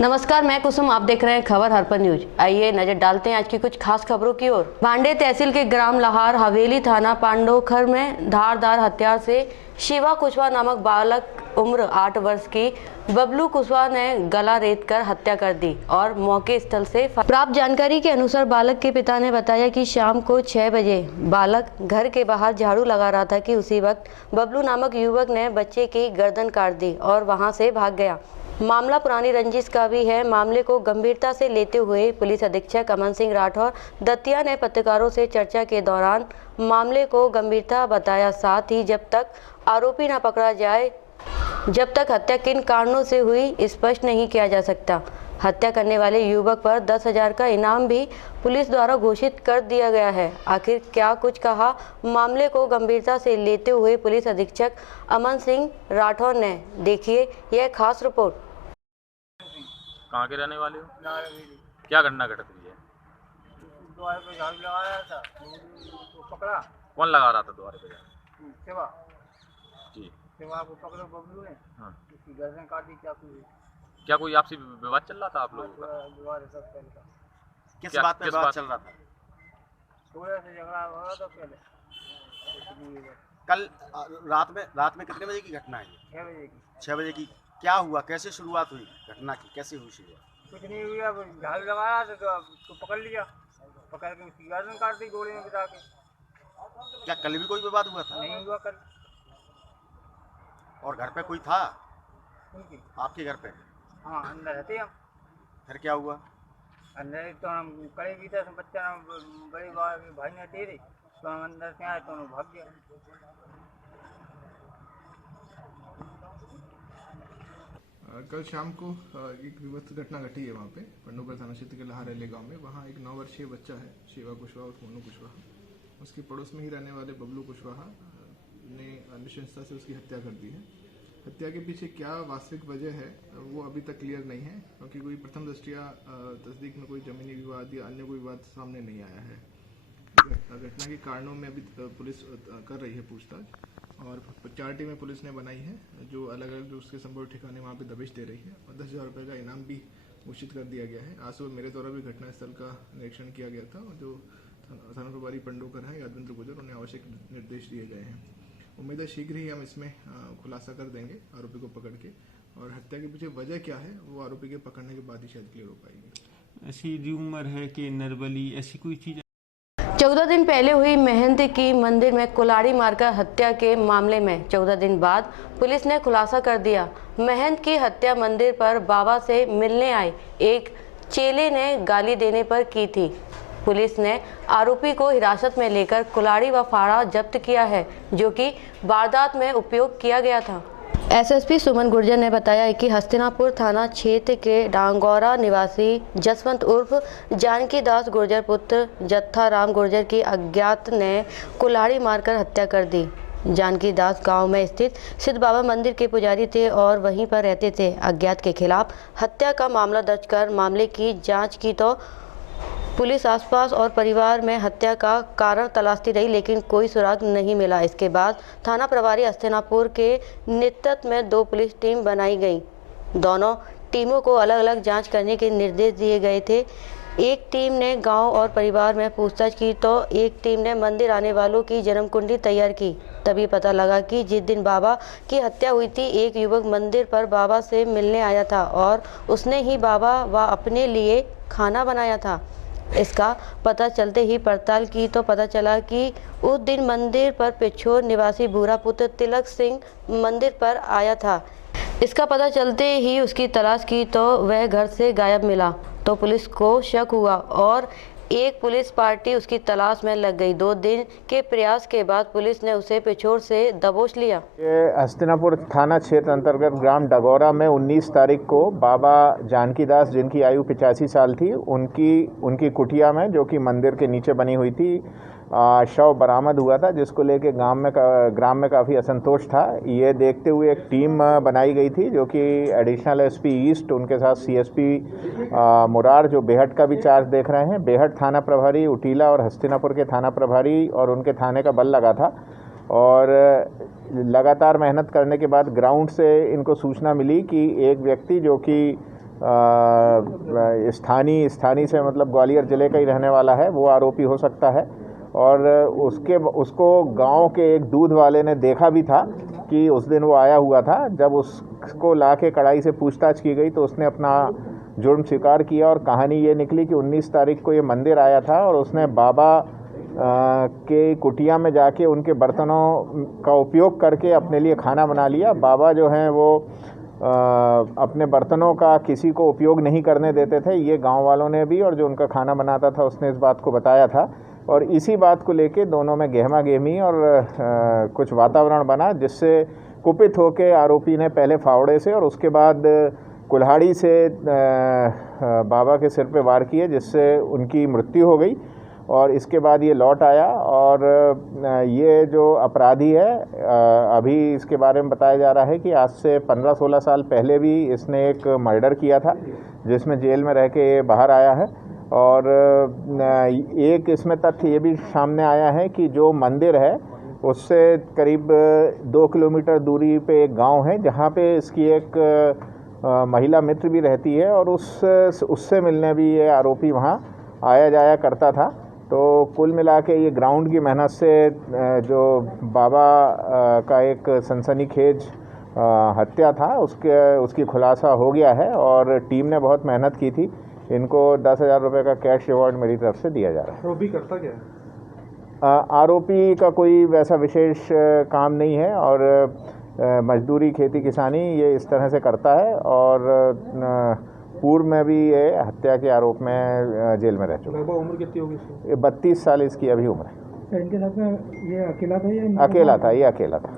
नमस्कार, मैं कुसुम। आप देख रहे हैं खबर हरपन न्यूज। आइए नजर डालते हैं आज की कुछ खास खबरों की ओर। भांडे तहसील के ग्राम लहार हवेली थाना पांडोखर में धारदार हथियार से शिवा कुशवाहा नामक बालक उम्र 8 वर्ष की बबलू कुशवाहा ने गला रेत कर हत्या कर दी और मौके स्थल से प्राप्त जानकारी के अनुसार बालक के पिता ने बताया कि शाम को 6 बजे बालक घर के बाहर झाड़ू लगा रहा था कि उसी वक्त बबलू नामक युवक ने बच्चे की गर्दन काट दी और वहां से भाग गया। मामला पुरानी रंजिश का भी है। मामले को गंभीरता से लेते हुए पुलिस अधीक्षक अमन सिंह राठौर दतिया ने पत्रकारों से चर्चा के दौरान मामले को गंभीरता बताया। साथ ही जब तक आरोपी न पकड़ा जाए, जब तक हत्या किन कारणों से हुई स्पष्ट नहीं किया जा सकता। हत्या करने वाले युवक पर 10,000 का इनाम भी पुलिस द्वारा घोषित कर दिया गया है। आखिर क्या कुछ कहा मामले को गंभीरता से लेते हुए पुलिस अधीक्षक अमन सिंह राठौर ने, देखिए यह खास रिपोर्ट। कहाँ के रहने वाले हो? क्या घटना घटित हुई है? द्वार पे झाड़ू लगा रहा था तो पकड़ा। कौन लगा रहा था द्वार पे? सेवा जी। सेवा को पकड़ो बबलू ने। हाँ। उसकी गर्दन काटी। क्या कोई आपसी विवाद चल रहा था आप लोगों का? द्वार सब पहले किस बात पे विवाद चल रहा था? थोड़ा सा झगड़ा हो रहा था पहले। कल रात में कितने बजे की घटना है? 6 बजे की। 6 बजे की। क्या हुआ, कैसे शुरुआत हुई घटना की, कैसे हुई शुरुआत? कुछ नहीं हुआ, झाड़ू लगा रहा था तो उसको पकड़ लिया। पकड़ के उसकी गर्दन काट दी गोले में गिरा के। क्या कल भी कोई विवाद हुआ था? नहीं हुआ कल। और घर पे कोई था उनकी? आपके घर पे? हाँ, अंदर रहते हम। फिर क्या हुआ? अंदर तो हम कड़े भी थे, बच्चा बड़े भाई ने तेरे तो हम अंदर से आए तो हम भाग गया। कल शाम को एक विभत्स घटना घटी है वहाँ पे पंडोकर थाना क्षेत्र के लहारेले गांव में। वहाँ एक 9 वर्षीय बच्चा है शिवा कुशवाहा और मोनू कुशवाहा। उसके पड़ोस में ही रहने वाले बबलू कुशवाहा ने निशंसता से उसकी हत्या कर दी है। हत्या के पीछे क्या वास्तविक वजह है वो अभी तक क्लियर नहीं है, क्योंकि कोई प्रथम दृष्टया तस्दीक में कोई जमीनी विवाद या अन्य कोई विवाद सामने नहीं आया है। घटना के कारणों में अभी पुलिस कर रही है पूछताछ और 4 टीमें पुलिस ने बनाई है जो अलग अलग जो उसके संभव ठिकाने वहाँ पे दबिश दे रही है और 10,000 रुपये का इनाम भी घोषित कर दिया गया है। आज सुबह मेरे द्वारा भी घटनास्थल का निरीक्षण किया गया था और जो थाना प्रभारी पंडोकर हैं यादवेंद्र गुजर, उन्हें आवश्यक निर्देश दिए गए हैं। उम्मीद है शीघ्र ही हम इसमें खुलासा कर देंगे आरोपी को पकड़ के, और हत्या के पीछे वजह क्या है वो आरोपी के पकड़ने के बाद ही शायद क्लियर हो पाएगी। ऐसी र्यूमर है कि नरबली ऐसी कोई चीज़ 14 दिन पहले हुई महंत की मंदिर में कुल्हाड़ी मारकर हत्या के मामले में 14 दिन बाद पुलिस ने खुलासा कर दिया। महंत की हत्या मंदिर पर बाबा से मिलने आए एक चेले ने गाली देने पर की थी। पुलिस ने आरोपी को हिरासत में लेकर कुल्हाड़ी व फाड़ा जब्त किया है, जो कि वारदात में उपयोग किया गया था। एसएसपी सुमन गुर्जर ने बताया कि हस्तिनापुर थाना क्षेत्र के डांगौरा निवासी जसवंत उर्फ जानकी दास गुर्जर पुत्र जत्था राम गुर्जर की अज्ञात ने कुल्हाड़ी मारकर हत्या कर दी। जानकी दास गांव में स्थित सिद्ध बाबा मंदिर के पुजारी थे और वहीं पर रहते थे। अज्ञात के खिलाफ हत्या का मामला दर्ज कर मामले की जाँच की तो पुलिस आसपास और परिवार में हत्या का कारण तलाशती रही, लेकिन कोई सुराग नहीं मिला। इसके बाद थाना प्रभारी हस्तिनापुर के नेतृत्व में 2 पुलिस टीम बनाई गई। दोनों टीमों को अलग अलग जांच करने के निर्देश दिए गए थे। एक टीम ने गांव और परिवार में पूछताछ की तो एक टीम ने मंदिर आने वालों की जन्म कुंडली तैयार की। तभी पता लगा कि जिस दिन बाबा की हत्या हुई थी, एक युवक मंदिर पर बाबा से मिलने आया था और उसने ही बाबा व अपने लिए खाना बनाया था। इसका पता चलते ही पड़ताल की तो पता चला कि उस दिन मंदिर पर पिछोर निवासी भूरा पुत्र तिलक सिंह मंदिर पर आया था। इसका पता चलते ही उसकी तलाश की तो वह घर से गायब मिला, तो पुलिस को शक हुआ और एक पुलिस पार्टी उसकी तलाश में लग गई। 2 दिन के प्रयास के बाद पुलिस ने उसे पिछोर से दबोच लिया। ये हस्तिनापुर थाना क्षेत्र अंतर्गत ग्राम डगौरा में 19 तारीख को बाबा जानकी दास, जिनकी आयु 85 साल थी, उनकी कुटिया में, जो कि मंदिर के नीचे बनी हुई थी, शव बरामद हुआ था, जिसको लेके ग्राम में काफ़ी असंतोष था। ये देखते हुए एक टीम बनाई गई थी, जो कि एडिशनल एसपी ईस्ट, उनके साथ सीएसपी मुरार, जो बेहट का भी चार्ज देख रहे हैं, बेहट थाना प्रभारी उटीला और हस्तिनापुर के थाना प्रभारी और उनके थाने का बल लगा था। और लगातार मेहनत करने के बाद ग्राउंड से इनको सूचना मिली कि एक व्यक्ति जो कि स्थानीय से मतलब ग्वालियर ज़िले का ही रहने वाला है, वो आरोपी हो सकता है। और उसको गांव के एक दूध वाले ने देखा भी था कि उस दिन वो आया हुआ था। जब उसको ला के कड़ाई से पूछताछ की गई तो उसने अपना जुर्म स्वीकार किया और कहानी ये निकली कि 19 तारीख को ये मंदिर आया था और उसने बाबा के कुटिया में जाके उनके बर्तनों का उपयोग करके अपने लिए खाना बना लिया। बाबा जो हैं वो अपने बर्तनों का किसी को उपयोग नहीं करने देते थे, ये गांव वालों ने भी, और जो उनका खाना बनाता था उसने इस बात को बताया था। और इसी बात को लेके दोनों में गहमा गहमी और कुछ वातावरण बना, जिससे कुपित होकर आरोपी ने पहले फावड़े से और उसके बाद कुल्हाड़ी से बाबा के सिर पे वार किए, जिससे उनकी मृत्यु हो गई। और इसके बाद ये लौट आया और ये जो अपराधी है, अभी इसके बारे में बताया जा रहा है कि आज से 15-16 साल पहले भी इसने एक मर्डर किया था, जिसमें जेल में रह के ये बाहर आया है। और एक इसमें तथ्य ये भी सामने आया है कि जो मंदिर है उससे करीब 2 किलोमीटर दूरी पे एक गांव है, जहां पे इसकी एक महिला मित्र भी रहती है और उससे मिलने भी ये आरोपी वहां आया जाया करता था। तो कुल मिला के ये ग्राउंड की मेहनत से जो बाबा का एक सनसनीखेज हत्या था उसकी खुलासा हो गया है और टीम ने बहुत मेहनत की थी। इनको 10,000 रुपये का कैश रिवॉर्ड मेरी तरफ से दिया जा रहा है। आरोपी करता क्या है? आरोपी का कोई वैसा विशेष काम नहीं है और मजदूरी, खेती किसानी ये इस तरह से करता है और पूर्व में भी ये हत्या के आरोप में जेल में रह चुका है। लगभग उम्र कितनी होगी इसकी? 32 साल इसकी अभी उम्र है। इनके साथ में ये अकेला था या अकेला था।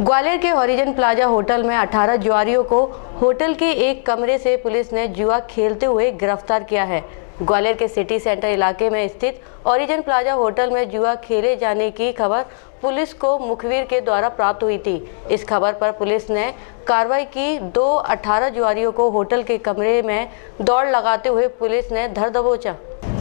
ग्वालियर के हॉरिजन प्लाजा होटल में 18 जुआरियों को होटल के एक कमरे से पुलिस ने जुआ खेलते हुए गिरफ्तार किया है। ग्वालियर के सिटी सेंटर इलाके में स्थित हॉरिजन प्लाजा होटल में जुआ खेले जाने की खबर पुलिस को मुखबिर के द्वारा प्राप्त हुई थी। इस खबर पर पुलिस ने कार्रवाई की। 18 जुआरियों को होटल के कमरे में दौड़ लगाते हुए पुलिस ने धर दबोचा।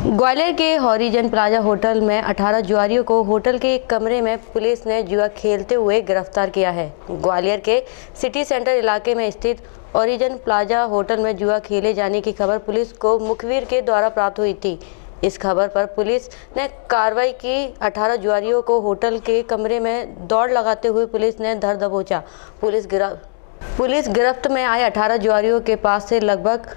ग्वालियर के हॉरिजन प्लाजा होटल में 18 जुआरियों को होटल के एक कमरे में पुलिस ने जुआ खेलते हुए गिरफ्तार किया है। ग्वालियर के सिटी सेंटर इलाके में स्थित हॉरिजन प्लाजा होटल में जुआ खेले जाने की खबर पुलिस को मुखबिर के द्वारा प्राप्त हुई थी। इस खबर पर पुलिस ने कार्रवाई की। 18 जुआरियों को होटल के कमरे में दौड़ लगाते हुए पुलिस ने धर दबोचा। पुलिस गिरफ्त में आए 18 जुआरियों के पास से लगभग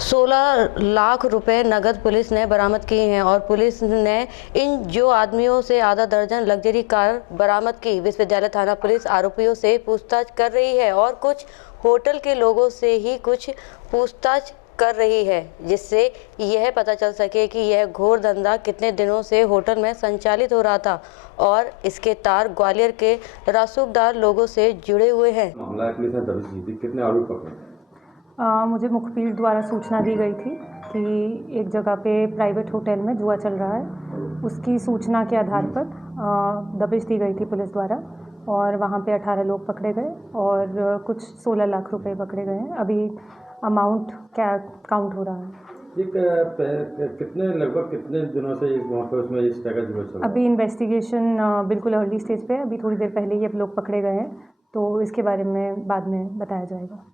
16 लाख रुपए नगद पुलिस ने बरामद की हैं और पुलिस ने इन जो आदमियों से आधा दर्जन लग्जरी कार बरामद की। विश्वविद्यालय थाना पुलिस आरोपियों से पूछताछ कर रही है और कुछ होटल के लोगों से ही कुछ पूछताछ कर रही है, जिससे यह पता चल सके कि यह घोर धंधा कितने दिनों से होटल में संचालित हो रहा था और इसके तार ग्वालियर के रसूखदार लोगों से जुड़े हुए हैं। मामला पुलिस ने दबिश दी थी, कितने आरोपी पकड़े? मुझे मुखबिर द्वारा सूचना दी गई थी कि एक जगह पे प्राइवेट होटल में जुआ चल रहा है। उसकी सूचना के आधार पर दबिश दी गई थी पुलिस द्वारा और वहाँ पे 18 लोग पकड़े गए और कुछ 16 लाख रुपए पकड़े गए हैं। अभी अमाउंट क्या काउंट हो रहा है। लगभग कितने दिनों से वहाँ पर उसमें इस तरह का जुआ चल रहा है? अभी इन्वेस्टिगेशन बिल्कुल अर्ली स्टेज पे है। अभी थोड़ी देर पहले ही अब लोग पकड़े गए हैं, तो इसके बारे में बाद में बताया जाएगा।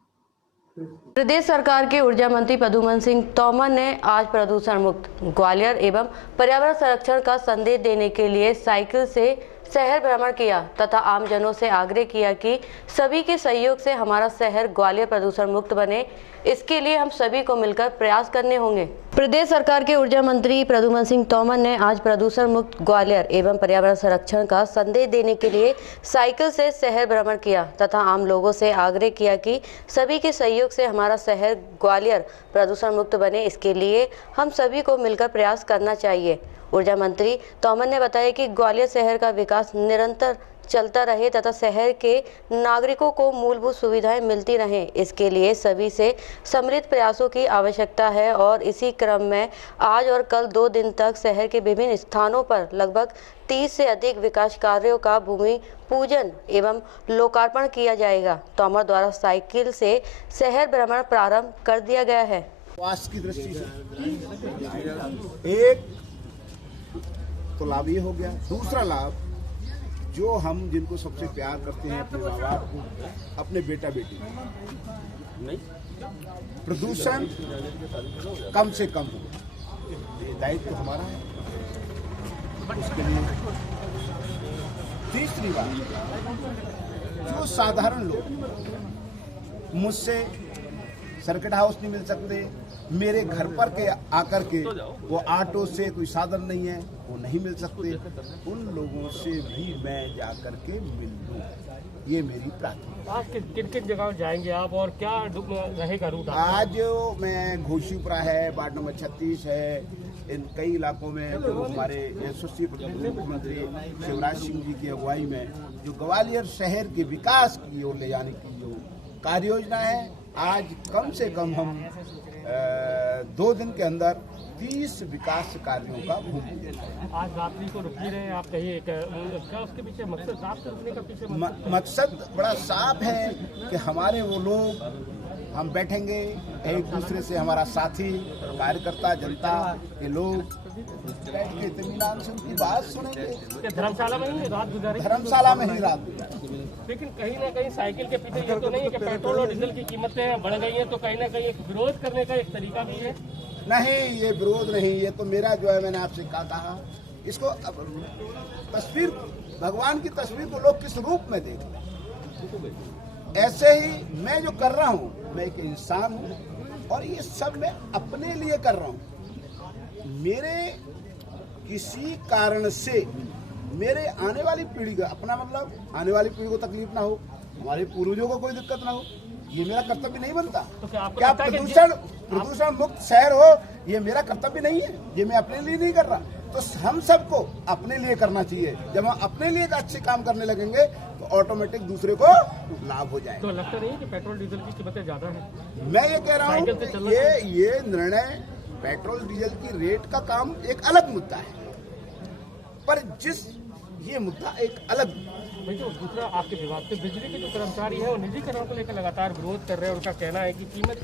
प्रदेश सरकार के ऊर्जा मंत्री प्रद्युम्न सिंह तोमर ने आज प्रदूषण मुक्त ग्वालियर एवं पर्यावरण संरक्षण का संदेश देने के लिए साइकिल से शहर भ्रमण किया तथा आमजनों से आग्रह किया कि सभी के सहयोग से हमारा शहर ग्वालियर प्रदूषण मुक्त बने। इसके लिए हम सभी को मिलकर प्रयास करने होंगे। प्रदेश सरकार के ऊर्जा मंत्री प्रद्युम्न सिंह तोमर ने आज प्रदूषण मुक्त ग्वालियर एवं पर्यावरण संरक्षण का संदेश देने के लिए साइकिल से शहर भ्रमण किया तथा आम लोगों से आग्रह किया कि सभी के सहयोग से हमारा शहर ग्वालियर प्रदूषण मुक्त बने। इसके लिए हम सभी को मिलकर प्रयास करना चाहिए। ऊर्जा मंत्री तोमर ने बताया कि ग्वालियर शहर का विकास निरंतर चलता रहे तथा शहर के नागरिकों को मूलभूत सुविधाएं मिलती रहें। इसके लिए सभी से सम्मिलित प्रयासों की आवश्यकता है और इसी क्रम में आज और कल 2 दिन तक शहर के विभिन्न स्थानों पर लगभग 30 से अधिक विकास कार्यों का भूमि पूजन एवं लोकार्पण किया जाएगा। तोमर द्वारा साइकिल से शहर भ्रमण प्रारंभ कर दिया गया है। स्वास्थ्य की दृष्टि से एक तो लाभ ये हो गया। दूसरा लाभ जो हम जिनको सबसे प्यार करते हैं, अपने माँ बाप को, अपने बेटा बेटी को, प्रदूषण कम से कम हो, ये दायित्व हमारा है। उसके लिए तीसरी बात, जो साधारण लोग मुझसे सर्किट हाउस नहीं मिल सकते, मेरे घर पर के आकर के वो ऑटो से कोई साधन नहीं है वो नहीं मिल सकते, उन लोगों से भी मैं जाकर के मिल लूँ, ये मेरी प्रार्थना। आज किन किन जगह जाएंगे आप और क्या रहेगा रूट? आज मैं घोषीपुरा है, वार्ड नंबर 36 है, इन कई इलाकों में जो हमारे यशस्वी मुख्यमंत्री शिवराज सिंह जी की अगुवाई में जो ग्वालियर शहर के विकास की ओर ले जाने की जो कार्य योजना है, आज कम से कम हम 2 दिन के अंदर 30 विकास कार्यों का भूमि। आज रात्रि को रुक ही रहे हैं आप कहीं, क्या उसके पीछे मकसद रात को रुकने का पीछे मकसद बड़ा साफ है कि हमारे वो लोग, हम बैठेंगे एक दूसरे से, हमारा साथी कार्यकर्ता जनता के लोग बैठ के इत्मीनान से उनकी बात सुनेंगे। धर्मशाला में ही रात गुजारेंगे? धर्मशाला में ही रात गुजारेंगे। लेकिन कहीं ना कहीं साइकिल के पीछे ये तो नहीं है कि पेट्रोल और डीजल की कीमतें बढ़ गई हैं, तो कहीं ना कहीं एक विरोध करने का एक तरीका भी है? नहीं, ये विरोध नहीं, ये तो मेरा जो है, मैंने आपसे कहा था, इसको तस्वीर, भगवान की तस्वीर को लोग किस रूप में देख लें, ऐसे ही मैं जो कर रहा हूँ, मैं एक इंसान हूँ और ये सब मैं अपने लिए कर रहा हूँ। मेरे किसी कारण से मेरे आने वाली पीढ़ी का, अपना मतलब आने वाली पीढ़ी को तकलीफ ना हो, हमारे पूर्वजों को कोई दिक्कत ना हो, ये मेरा कर्तव्य नहीं बनता? तो क्या प्रदूषण मुक्त शहर हो, ये मेरा कर्तव्य नहीं है? ये मैं अपने लिए नहीं कर रहा, तो हम सबको अपने लिए करना चाहिए। जब हम अपने लिए अच्छे काम करने लगेंगे तो ऑटोमेटिक दूसरे को लाभ हो जाएगा। तो लगता नहीं है कि पेट्रोल डीजल की कीमतें ज्यादा है? मैं ये कह रहा हूँ, ये निर्णय पेट्रोल डीजल की रेट का काम एक अलग मुद्दा है, पर ये मुद्दा एक अलग। तो दूसरा, आपके विभाग से बिजली के जो कर्मचारी हैं वो निजीकरण को लेकर लगातार विरोध कर रहे हैं। उनका कहना है कि कीमत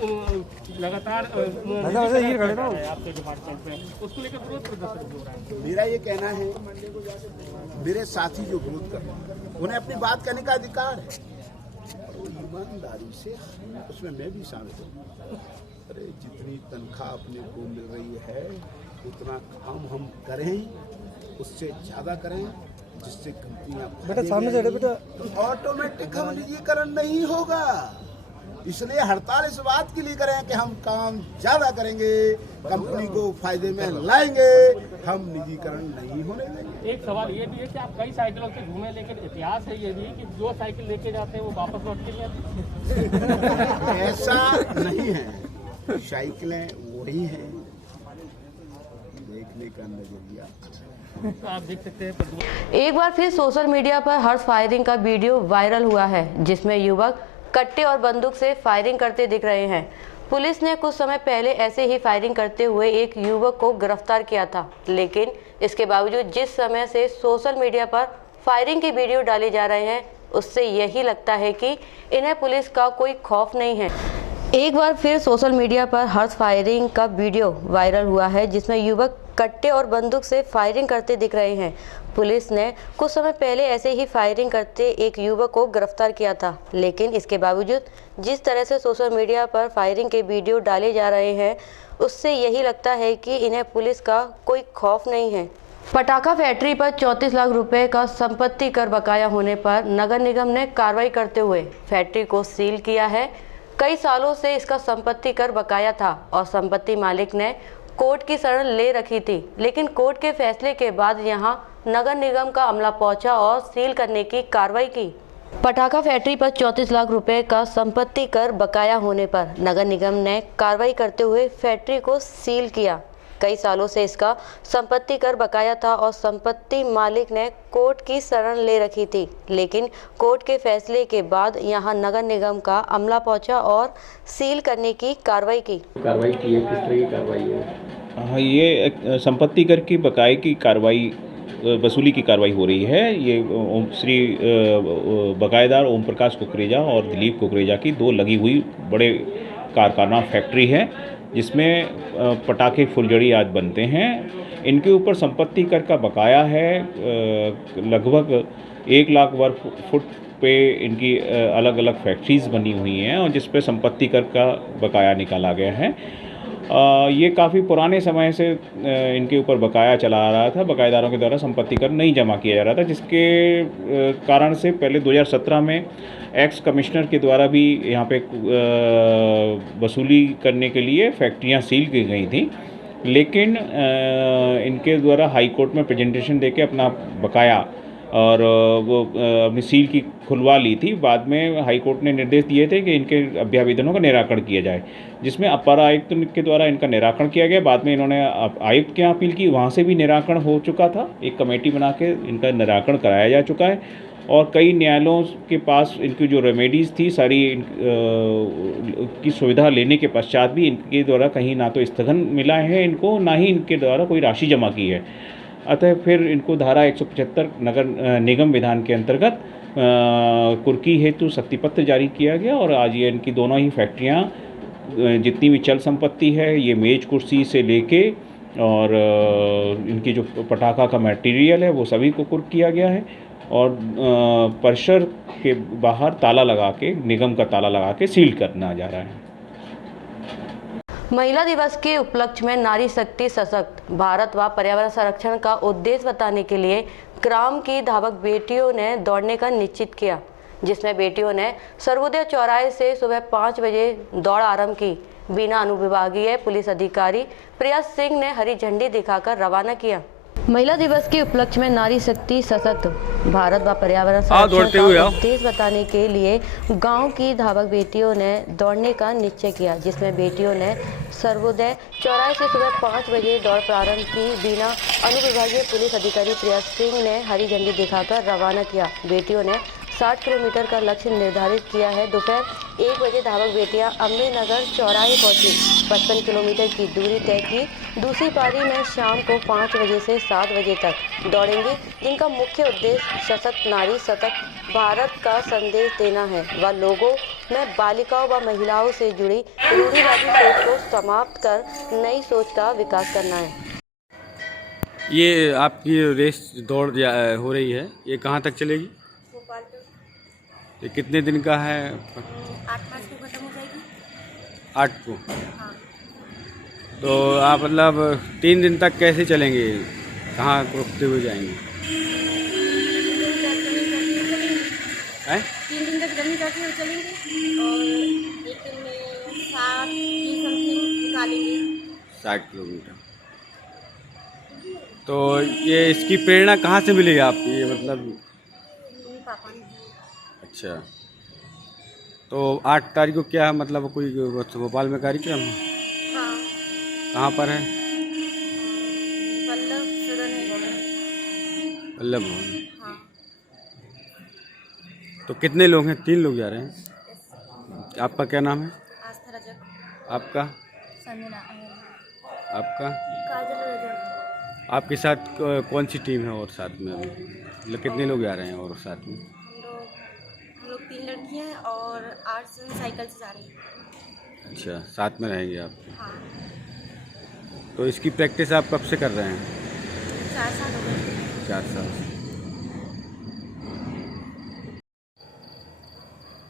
लगातार आपके डिपार्टमेंट में, उसको लेकर विरोध प्रदर्शन हो रहा है। मेरा ये कहना है, मेरे साथी जो विरोध कर रहे हैं उन्हें अपनी बात कहने का अधिकार है, और ईमानदारी से उसमें मैं भी शामिल हूँ। अरे जितनी तनख्वाह अपने को मिल रही है उतना काम हम करें, उससे ज़्यादा करें, जिससे कंपनियां ऑटोमेटिक हम निजीकरण नहीं होगा। इसलिए हड़ताल इस बात के लिए करें कि हम काम ज्यादा करेंगे, कंपनी को फायदे में लाएंगे, हम निजीकरण नहीं होने देंगे। एक सवाल ये भी है कि आप कई साइकिलों से घूमे, लेकिन इतिहास है ये भी कि जो साइकिल लेके जाते हैं वो वापस लौट के नहीं आते। ऐसा नहीं है, साइकिलें वही हैं, देखने का नजरिया आप देख सकते हैं। एक बार फिर सोशल मीडिया पर हर्ष फायरिंग का वीडियो वायरल हुआ है, जिसमें युवक कट्टे और बंदूक से फायरिंग करते दिख रहे हैं। पुलिस ने कुछ समय पहले ऐसे ही फायरिंग करते हुए एक युवक को गिरफ्तार किया था, लेकिन इसके बावजूद जिस समय से सोशल मीडिया पर फायरिंग के वीडियो डाले जा रहे हैं, उससे यही लगता है कि इन्हें पुलिस का कोई खौफ नहीं है। एक बार फिर सोशल मीडिया पर हर्ष फायरिंग का वीडियो वायरल हुआ है, जिसमें युवक कट्टे और बंदूक से फायरिंग करते दिख रहे हैं। पुलिस ने कुछ समय पहले ऐसे ही फायरिंग करते एक युवक को गिरफ्तार किया था, लेकिन इसके बावजूद जिस तरह से सोशल मीडिया पर फायरिंग के वीडियो डाले जा रहे हैं, उससे यही लगता है कि इन्हें पुलिस का कोई खौफ नहीं है। पटाखा फैक्ट्री पर 34 लाख रुपए का संपत्ति कर बकाया होने पर नगर निगम ने कार्रवाई करते हुए फैक्ट्री को सील किया है। कई सालों से इसका संपत्ति कर बकाया था और संपत्ति मालिक ने कोर्ट की शरण ले रखी थी, लेकिन कोर्ट के फैसले के बाद यहां नगर निगम का अमला पहुंचा और सील करने की कार्रवाई की। पटाखा फैक्ट्री पर 34 लाख रुपए का संपत्ति कर बकाया होने पर नगर निगम ने कार्रवाई करते हुए फैक्ट्री को सील किया। कई सालों से इसका संपत्ति कर बकाया था और संपत्ति मालिक ने कोर्ट की शरण ले रखी थी, लेकिन कोर्ट के फैसले के बाद यहां नगर निगम का अमला पहुंचा और सील करने की कार्रवाई की। कार्रवाई की है, किस तरह की कार्रवाई है? हाँ, ये संपत्ति कर की बकाये की कार्रवाई, वसूली की कार्रवाई हो रही है। ये श्री बकायेदार ओम प्रकाश कुकरेजा और दिलीप कुकरेजा की 2 लगी हुई बड़े कारखाना फैक्ट्री है, जिसमें पटाखे फुलझड़ी आदि बनते हैं। इनके ऊपर संपत्ति कर का बकाया है लगभग 1 लाख वर्ग फुट पे इनकी अलग अलग फैक्ट्रीज़ बनी हुई हैं और जिस पे संपत्ति कर का बकाया निकाला गया है। ये काफ़ी पुराने समय से इनके ऊपर बकाया चला आ रहा था, बकायेदारों के द्वारा संपत्ति कर नहीं जमा किया जा रहा था, जिसके कारण से पहले 2017 में एक्स कमिश्नर के द्वारा भी यहाँ पे वसूली करने के लिए फैक्ट्रियाँ सील की गई थी, लेकिन इनके द्वारा हाई कोर्ट में प्रेजेंटेशन देके अपना बकाया और वो अपनी सील की खुलवा ली थी। बाद में हाई कोर्ट ने निर्देश दिए थे कि इनके अभ्यावेदनों का निराकरण किया जाए, जिसमें अपर आयुक्त के द्वारा इनका निराकरण किया गया। बाद में इन्होंने आयुक्त के यहाँ अपील की, वहाँ से भी निराकरण हो चुका था। एक कमेटी बना के इनका निराकरण कराया जा चुका है और कई न्यायालयों के पास इनकी जो रेमेडीज़ थी सारी की सुविधा लेने के पश्चात भी इनके द्वारा कहीं ना तो स्थगन मिला है इनको, ना ही इनके द्वारा कोई राशि जमा की है। अतः फिर इनको धारा 175 नगर निगम विधान के अंतर्गत कुर्की हेतु शक्तिपत्र जारी किया गया और आज ये इनकी दोनों ही फैक्ट्रियाँ जितनी भी चल संपत्ति है, ये मेज कुर्सी से लेके और इनकी जो पटाखा का मटेरियल है वो सभी को कुर्क किया गया है और परिसर के बाहर ताला लगा के, निगम का ताला लगा के सील करना जा रहा है। महिला दिवस के उपलक्ष्य में नारी शक्ति सशक्त भारत व पर्यावरण संरक्षण का उद्देश्य बताने के लिए ग्राम की धावक बेटियों ने दौड़ने का निश्चित किया, जिसमें बेटियों ने सर्वोदय चौराहे से सुबह 5 बजे दौड़ आरंभ की। बिना अनुविभागीय पुलिस अधिकारी प्रिया सिंह ने हरी झंडी दिखाकर रवाना किया। महिला दिवस के उपलक्ष्य में नारी शक्ति सशक्त भारत व पर्यावरण संरक्षण का उद्देश्य बताने के लिए गांव की धावक बेटियों ने दौड़ने का निश्चय किया, जिसमें बेटियों ने सर्वोदय चौराहे से सुबह 5 बजे दौड़ प्रारंभ की। बिना अनुविभागीय पुलिस अधिकारी प्रिया सिंह ने हरी झंडी दिखाकर रवाना किया। बेटियों ने 60 किलोमीटर का लक्ष्य निर्धारित किया है। दोपहर 1 बजे धावक बेटियां अम्बे नगर चौराहे पहुंची, 55 किलोमीटर की दूरी तय की। दूसरी पारी में शाम को 5 बजे से 7 बजे तक दौड़ेंगी, जिनका मुख्य उद्देश्य सशक्त नारी सशक्त भारत का संदेश देना है व लोगों में बालिकाओं व महिलाओं से जुड़ी रूढ़िवादी सोच को समाप्त कर नई सोच का विकास करना है। ये आपकी रेस दौड़ हो रही है, ये कहाँ तक चलेगी? ये कितने दिन का है? 8 मार्च को खत्म हो जाएगी। 8 को? हाँ। तो आप मतलब 3 दिन तक कैसे चलेंगे? कहाँ रुकते हुए जाएंगे? 3 दिन तक रनिंग करते हुए चलेंगे और एक दिन में 60 की समथिंग निकालेंगे। 60 किलोमीटर। तो ये इसकी प्रेरणा कहाँ से मिलेगी आपकी? ये मतलब पापा ने। अच्छा, तो 8 तारीख को क्या मतलब कोई भोपाल में कार्यक्रम है? हाँ। कहाँ पर है? वल्लभ भवन। हाँ। तो कितने लोग हैं? 3 लोग जा रहे हैं। आपका क्या नाम है? आस्था रजक। आपका? संजना। आपका? काजल रजक। आपके साथ कौन सी टीम है और साथ में मतलब कितने लोग जा रहे हैं और साथ में? हम लोग 3 लड़कियां हैं और 8 साइकिल से जा रही हैं। अच्छा, साथ में रहेंगे आप? हाँ। तो इसकी प्रैक्टिस आप कब से कर रहे हैं? 4 साल हो गए। 4 साल से।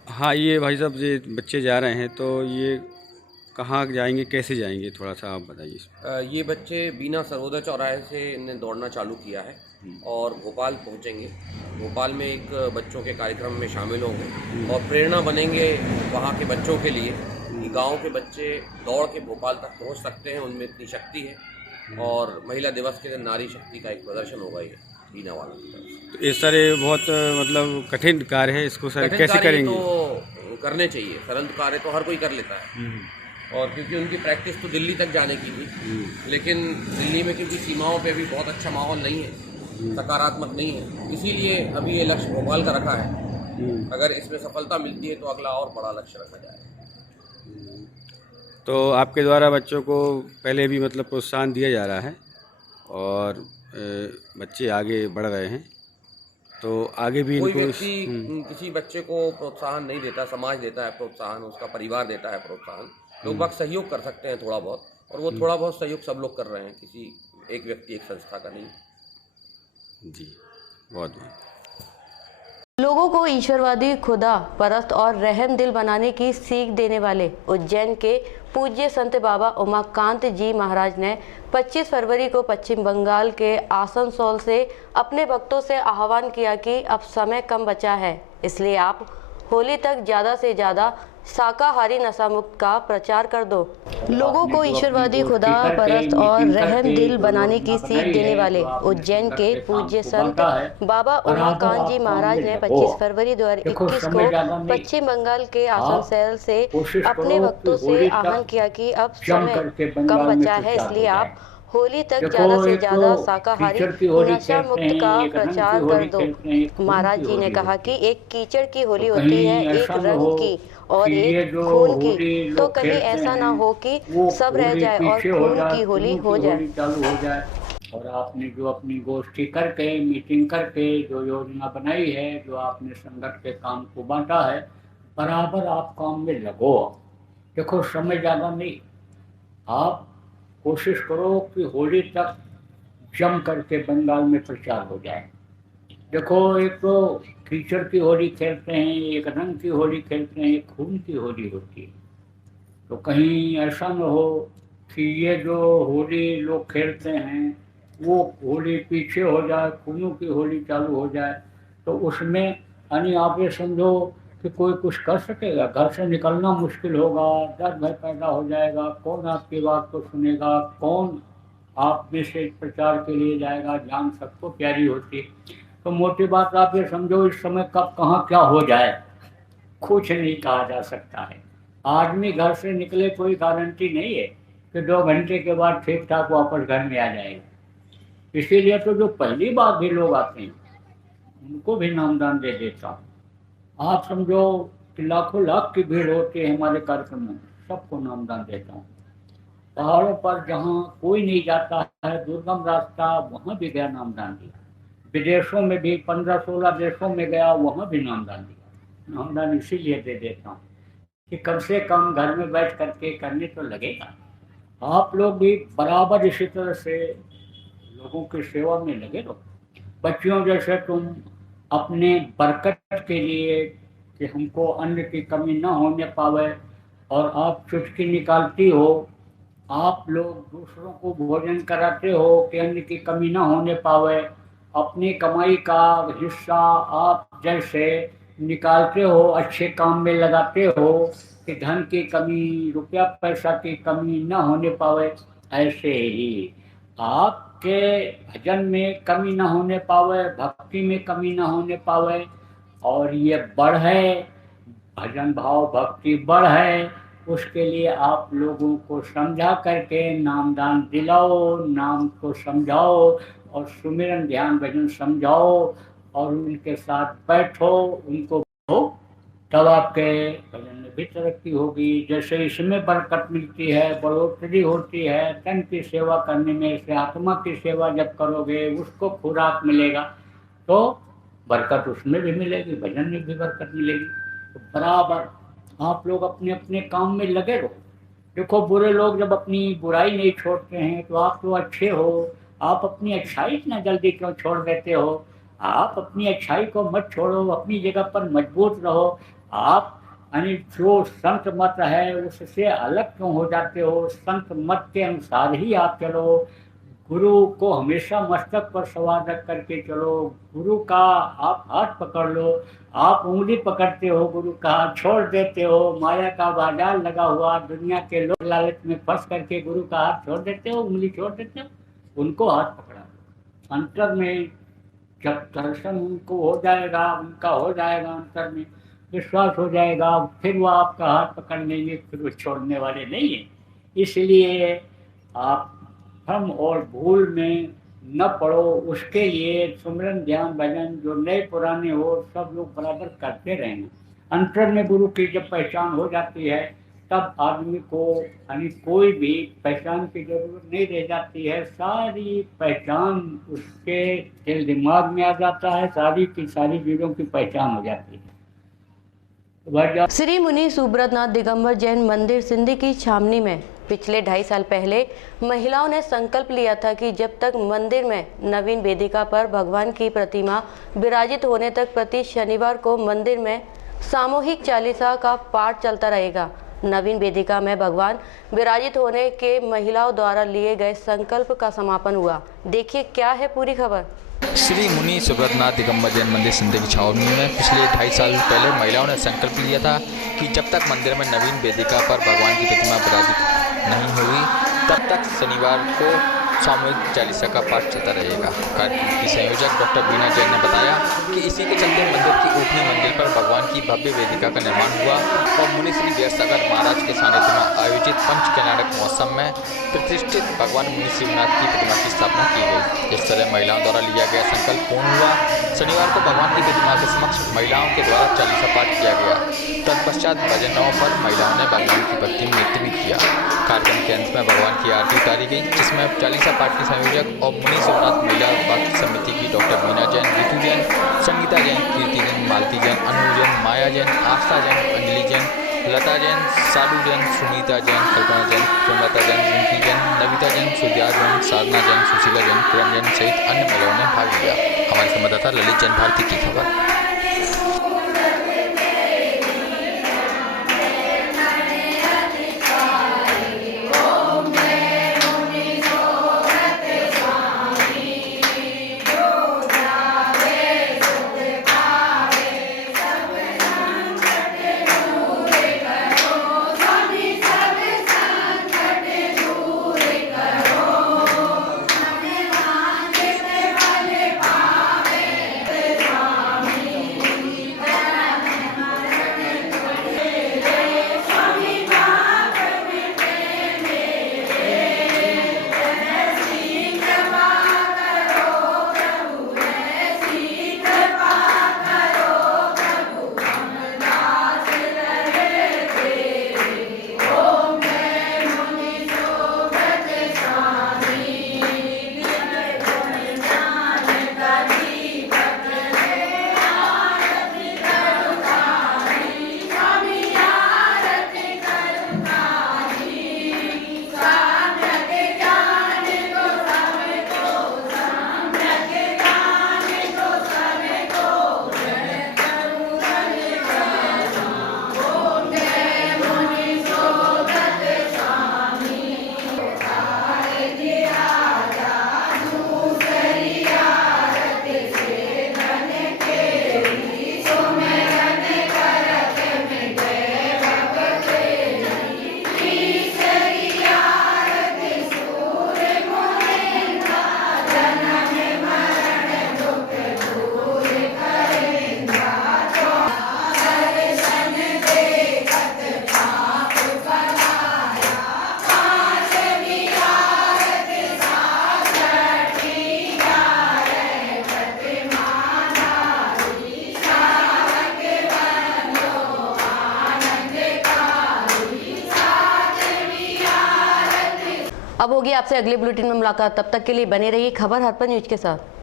हाँ, ये भाई साहब ये बच्चे जा रहे हैं तो ये कहाँ जाएंगे, कैसे जाएंगे, थोड़ा सा आप बताइए। ये बच्चे बीना सर्वोदय चौराहे से इन्हें दौड़ना चालू किया है और भोपाल पहुंचेंगे। भोपाल में एक बच्चों के कार्यक्रम में शामिल होंगे और प्रेरणा बनेंगे वहाँ के बच्चों के लिए कि गांव के बच्चे दौड़ के भोपाल तक पहुँच सकते हैं, उनमें इतनी शक्ति है। और महिला दिवस के दिन नारी शक्ति का एक प्रदर्शन होगा ये बीना वालों की तरफ से। तो ये सारे बहुत मतलब कठिन कार्य है, इसको सर कैसे करेंगे? तो करने चाहिए, सरल कार्य तो हर कोई कर लेता है और क्योंकि उनकी प्रैक्टिस तो दिल्ली तक जाने की थी, लेकिन दिल्ली में क्योंकि सीमाओं पे भी बहुत अच्छा माहौल नहीं है, सकारात्मक नहीं है, इसीलिए अभी ये लक्ष्य भोपाल का रखा है। अगर इसमें सफलता मिलती है तो अगला और बड़ा लक्ष्य रखा जाएगा। तो आपके द्वारा बच्चों को पहले भी मतलब प्रोत्साहन दिया जा रहा है और बच्चे आगे बढ़ रहे हैं, तो आगे भी कोई इनको व्यक्ति किसी बच्चे को प्रोत्साहन नहीं देता, समाज देता है प्रोत्साहन, उसका परिवार देता है प्रोत्साहन। लोग बाग सहयोग कर सकते हैं थोड़ा बहुत, और वो थोड़ा बहुत सहयोग सब लोग कर रहे हैं, किसी एक व्यक्ति एक संस्था का नहीं। जी, बहुत बहुत लोगों को ईश्वरवादी, खुदा परस्त और रहम दिल बनाने की सीख देने वाले उज्जैन के पूज्य संत बाबा उमाकांत जी महाराज ने 25 फरवरी को पश्चिम बंगाल के आसनसोल से अपने भक्तों से आह्वान किया कि अब समय कम बचा है, इसलिए आप होली तक ज़्यादा से ज़्यादा शाकाहारी नशा मुक्त का प्रचार कर दो। लोगों को ईश्वरवादी, खुदा परस्त और रहम दिल बनाने की सीख देने वाले उज्जैन के पूज्य संत बाबा उमाकांत जी महाराज ने 25 फरवरी 2021 को पश्चिम बंगाल के आसनसोल से अपने भक्तों से आह्वान किया कि अब समय कम बचा है, इसलिए आप होली तक ज़्यादा से ज़्यादा शाकाहारी नशा मुक्त का प्रचार कर दो। महाराज जी ने कहा कि एक कीचड़ की होली होती है, एक रंग की और एक खून की, तो कहीं ऐसा ना हो कि सब रह जाए और खून की होली हो जाए। और आपने जो अपनी गोष्ठी करके, मीटिंग करके जो योजना बनाई है, जो आपने संगत के काम को बांटा है, बराबर आप काम में लगो। देखो समय ज़्यादा नहीं, आप कोशिश करो कि होली तक जम करके बंगाल में प्रचार हो जाए। देखो एक तो कीचड़ की होली खेलते हैं, एक रंग की होली खेलते हैं, एक खून की होली होती है। तो कहीं ऐसा न हो कि ये जो होली लोग खेलते हैं वो होली पीछे हो जाए, खूनों की होली चालू हो जाए, तो उसमें यानी आप ये समझो कि कोई कुछ कर सकेगा, घर से निकलना मुश्किल होगा, डर भय पैदा हो जाएगा, कौन आपकी बात को सुनेगा, कौन आप में से प्रचार के लिए जाएगा। जान सबको प्यारी होती है। तो मोटी बात आप ये समझो, इस समय कब कहाँ क्या हो जाए कुछ नहीं कहा जा सकता है। आदमी घर से निकले कोई गारंटी नहीं है कि 2 घंटे के बाद ठीक ठाक वापस घर में आ जाएगा। इसीलिए तो जो पहली बार भी लोग आते हैं उनको भी नामदान दे देता हूँ। आप समझो कि लाखों लाख की भीड़ होती है हमारे कार्यक्रम में, सबको नामदान देता हूँ। पहाड़ों पर जहाँ कोई नहीं जाता है, दुर्गम रास्ता, वहाँ भी गया नामदान दिया। विदेशों में भी 15-16 देशों में गया, वहाँ भी नामदान दिया। नामदान इसीलिए दे देता हूँ कि कम से कम घर में बैठ करके करने तो लगेगा। आप लोग भी बराबर इसी तरह से लोगों की सेवा में लगे रहो। बच्चियों जैसे तुम अपने बरकत के लिए कि हमको अन्न की कमी ना होने पावे, और आप चुटकी निकालती हो, आप लोग दूसरों को भोजन कराते हो कि अन्न की कमी ना होने पावे। अपनी कमाई का हिस्सा आप जैसे निकालते हो, अच्छे काम में लगाते हो कि धन की कमी, रुपया पैसा की कमी ना होने पावे, ऐसे ही आपके भजन में कमी ना होने पावे, भक्ति में कमी ना होने पावे, और ये बढ़े, भजन भाव भक्ति बढ़े, उसके लिए आप लोगों को समझा करके नामदान दिलाओ, नाम को समझाओ और सुमिरन ध्यान भजन समझाओ और उनके साथ बैठो, उनको हो, तब आपके भजन में भी तरक्की होगी। जैसे इसमें बरकत मिलती है, बढ़ोतरी होती है, तन की सेवा करने में से आत्मा की सेवा जब करोगे उसको खुराक मिलेगा, तो बरकत उसमें भी मिलेगी, भजन में भी बरकत मिलेगी। तो बराबर आप लोग अपने अपने काम में लगे रहो। देखो बुरे लोग जब अपनी बुराई नहीं छोड़ते हैं तो आप तो अच्छे हो, आप अपनी अच्छाई इतना जल्दी क्यों छोड़ देते हो? आप अपनी अच्छाई को मत छोड़ो, अपनी जगह पर मजबूत रहो। आप यानी जो संत मत है उससे अलग क्यों हो जाते हो? संत मत के अनुसार ही आप चलो। गुरु को हमेशा मस्तक पर सवार रख करके चलो। गुरु का आप हाथ पकड़ लो। आप उंगली पकड़ते हो, गुरु का हाथ छोड़ देते हो। माया का बाजार लगा हुआ, दुनिया के लोग लालच में फंस करके गुरु का हाथ छोड़ देते हो, उंगली छोड़ देते हो। उनको हाथ पकड़ा, अंतर में जब दर्शन उनको हो जाएगा, उनका हो जाएगा, अंतर में विश्वास हो जाएगा, फिर वो आपका हाथ पकड़ लेंगे, फिर वो छोड़ने वाले नहीं है। इसलिए आप भ्रम और भूल में न पड़ो। उसके लिए सुमिरन ध्यान भजन जो नए पुराने हो सब लोग बराबर करते रहेंगे। अंतर में गुरु की जब पहचान हो जाती है तब आदमी को यानी कोई भी पहचान की जरूरत नहीं रह जाती है। सारी पहचान उसके दिल दिमाग में आ जाता है, सारी की सारी चीज़ों की पहचान हो जाती है। श्री मुनि सुब्रतनाथ दिगंबर जैन मंदिर सिंधी की छावनी में पिछले 2.5 साल पहले महिलाओं ने संकल्प लिया था कि जब तक मंदिर में नवीन वेदिका पर भगवान की प्रतिमा विराजित होने तक प्रति शनिवार को मंदिर में सामूहिक चालीसा का पाठ चलता रहेगा। नवीन वेदिका में भगवान विराजित होने के महिलाओं द्वारा लिए गए संकल्प का समापन हुआ। देखिए क्या है पूरी खबर। श्री मुनि सुब्रतनाथ दिगंबर जैन मंदिर सिंधी की छावनी में पिछले 2.5 साल पहले महिलाओं ने संकल्प लिया था कि जब तक मंदिर में नवीन वेदिका पर भगवान की प्रतिमा विराजित नहीं हुई तब तक शनिवार को सामूहिक चालीसा का पाठ चलता रहेगा। कार्यक्रम की संयोजक डॉक्टर बीना जैन ने बताया कि इसी के चलते मंदिर की ऊपरी मंजिल पर भगवान की भव्य वेदिका का निर्माण हुआ और मुनि श्री विद्यासागर महाराज के सानिध्य में आयोजित पंच कल्याणक महोत्सव में प्रतिष्ठित भगवान मुनि श्रीनाथ की प्रतिमा की स्थापना की गई। इस तरह महिलाओं द्वारा लिया गया संकल्प पूर्ण हुआ। शनिवार को भगवान की प्रतिमा के समक्ष महिलाओं के द्वारा चालीसा पाठ किया गया। तत्पश्चात भजनों पर महिलाओं ने भगवान की भक्ति में नृत्य भी किया। कार्यक्रम के अंत में भगवान की आरती उतारी गई, जिसमें चालीसा पाठ के संयोजक और मुनि शिवनाथ महिला भक्त समिति की डॉक्टर बीना जैन, रितु जैन, संगीता जैन, कीर्ति जैन, मालती जैन, अनु जैन, माया जैन, आस्था जैन, अंजलि जैन, लता जैन, सालू जैन, सुनीता जैन, कल्पना जैन, प्रेमलता जैन, रिंकी जैन, नविता जैन, सुधिया जैन, साधना जैन, सुशीला जैन, किरण जैन सहित अन्य महिलाओं ने भाग लिया। हमारे संवाददाता ललित जैन भारती की खबर। अब होगी आपसे अगले बुलेटिन में मुलाकात। तब तक के लिए बने रहिए खबर हर्पण न्यूज के साथ।